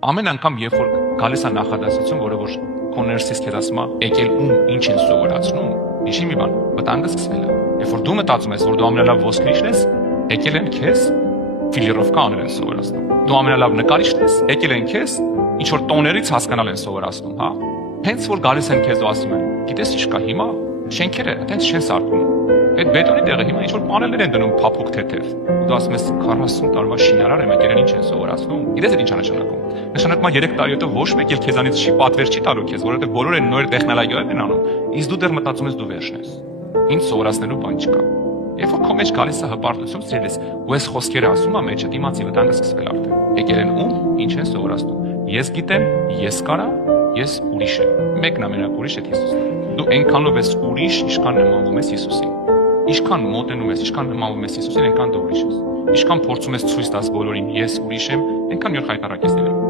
Ամեն անգամ, երբ որ գալիս է նախադասություն, որը որ քո ներսից քեզ ասում է, եկել ում ինչ են սովորացնում, հիշի մի բան, վտանգը սկսվել է։ Երբ որ դու մտածում ես, որ դու ամենալավ ոսկրիչն ես, եկել են քեզ ֆիլիրովկա անել են սովորացնում։ Դու ամենալավ նկարիչն ես, եկել են քեզ ինչ որ տոներից հասկանալ են սովորացնում, հա։ Հենց որ գալիս են քեզ ու ասում են, գիտես ինչ կա հիմա, շենքերը այդպես չեն սարքում։ Այդ բետոնի տեղը հիմա ինչ որ պանելներ են դնում փափուկ թեթև։ Դու ասում ես 40 տարվա շինարար եմ, եկել են ինչ են սովորացնում։ Գիտես այդ ինչ է նշանակում։ Նշանակում է 3 տարի հետո ոչ մեկ էլ քեզանից չի պատվեր չի տալու քեզ, որովհետև բոլորը են նոր տեխնոլոգիաներ են անում, իսկ դու դեռ մտածում ես դու վերջն ես։ Ինչ սովորացնելու բան չկա։ Երբ որ քո մեջ գալիս է հպարտություն, սիրելիս, ու այս խոսքերը ասում է մեջը, դիմացի վտանգը սկսվել արդեն։ Եկել են ում, ինչ են սովորացնում։ Ես գիտեմ, ես կարամ, ես ուրիշ եմ։ Մեկն ամենակ ուրիշ է Հիսուսն։ Դու այնքանով ես ուրիշ, ինչքան նմանվում ես Հիսուսին։ Ինչքան մոտենում ես, ինչքան նմանվում ես Հիսուսին, այնքան դու ուրիշ ես։ Ինչքան փորձում ես ցույց տաս բոլորին, ես ուրիշ եմ, այնքան your խայտարակ ես ելնում։